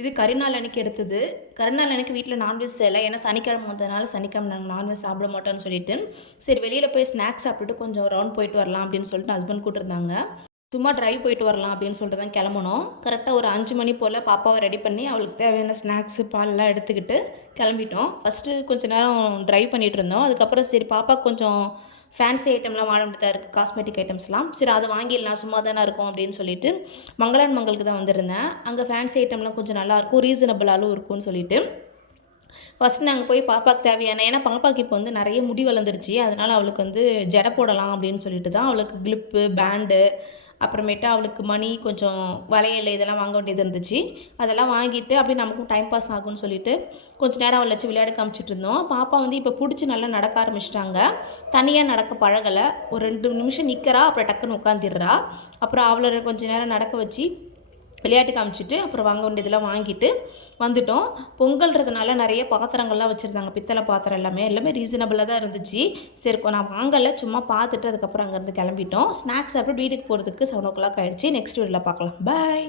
இது கரிநாள் அன்னைக்கு எடுத்தது. கரிநாள் அன்னைக்கு வீட்ல நான்வெஜ் செய்யல. ஏன்னா சனிக்கிழமை வந்ததுனால சனிக்கிழமை நாங்க நான்வெஜ் சாப்பிட மாட்டோம்னு சொல்லிட்டு, சரி வெளியில போய் ஸ்நாக்ஸ் சாப்பிட்டுட்டு கொஞ்சம் ரவுண்ட் போயிட்டு வரலாம் அப்படின்னு சொல்லிட்டு ஹஸ்பண்ட் கூட்டிருந்தாங்க. சும்மா டிரைவ் போயிட்டு வரலாம் அப்படின்னு சொல்லிட்டு தான் கிளம்புனோம். கரெக்ட்டா ஒரு 5 மணி போல பாப்பாவ ரெடி பண்ணி அவளுக்கு தேவையான ஸ்நாக்ஸு, பால்லாம் எடுத்துக்கிட்டு கிளம்பிட்டோம். ஃபர்ஸ்ட்டு கொஞ்ச நேரம் டிரைவ் பண்ணிட்டு இருந்தோம். அதுக்கப்புறம் சரி பாப்பாக்கு கொஞ்சம் ஃபேன்சி ஐட்டம்லாம் வாங்க வேண்டியதா இருக்குது, காஸ்மெட்டிக் ஐட்டம்ஸ்லாம். சரி அதை வாங்கிடலாம், சும்மா தானே இருக்கும் அப்படின்னு சொல்லிட்டு மங்களான் மங்களுக்கு தான் வந்திருந்தேன். அங்கே ஃபேன்சி ஐட்டம்லாம் கொஞ்சம் நல்லாயிருக்கும், ரீசனபிளாகவும் இருக்கும்னு சொல்லிட்டு ஃபஸ்ட்டு நாங்கள் போய் பாப்பாவுக்கு தேவையான, ஏன்னா பாப்பாவுக்கு இப்போ வந்து நிறைய முடி வளர்ந்துருச்சு, அதனால் அவளுக்கு வந்து ஜடை போடலாம் அப்படின்னு சொல்லிட்டு தான் அவளுக்கு கிளிப்பு, பேண்டு, அப்புறமேட்டு அவளுக்கு மணி, கொஞ்சம் வளையல் இதெல்லாம் வாங்க வேண்டியது இருந்துச்சு. அதெல்லாம் வாங்கிட்டு அப்படியே நமக்கும் டைம் பாஸ் ஆகும்னு சொல்லிட்டு கொஞ்சம் நேரம் அவளை வச்சு விளையாட காமிச்சிட்டு இருந்தோம். பாப்பா வந்து இப்போ பிடிச்சி நல்லா நடக்க ஆரம்பிச்சிட்டாங்க. தனியாக நடக்க பழகலை. ஒரு 2 நிமிஷம் நிற்கிறா, அப்புறம் டக்குன்னு உட்காந்துடுறா. அப்புறம் அவளை கொஞ்சம் நேரம் நடக்க வச்சு விளையாட்டு காமிச்சிட்டு அப்புறம் வாங்க வேண்டியதெல்லாம் வாங்கிட்டு வந்துட்டோம். பொங்கல்ன்றதுனால நிறைய பாத்திரங்கள்லாம் வச்சுருந்தாங்க, பித்தளை பாத்திரம் எல்லாமே ரீசனபிளாக தான் இருந்துச்சு. சரி நான் வாங்கலை, சும்மா பார்த்துட்டு அதுக்கப்புறம் அங்கேருந்து கிளம்பிட்டோம். ஸ்நாக்ஸ் சாப்பிட்டு வீட்டுக்கு போகிறதுக்கு 7 o'clock ஆகிடுச்சு. நெக்ஸ்ட் வீடியோவில் பார்க்கலாம். பாய்.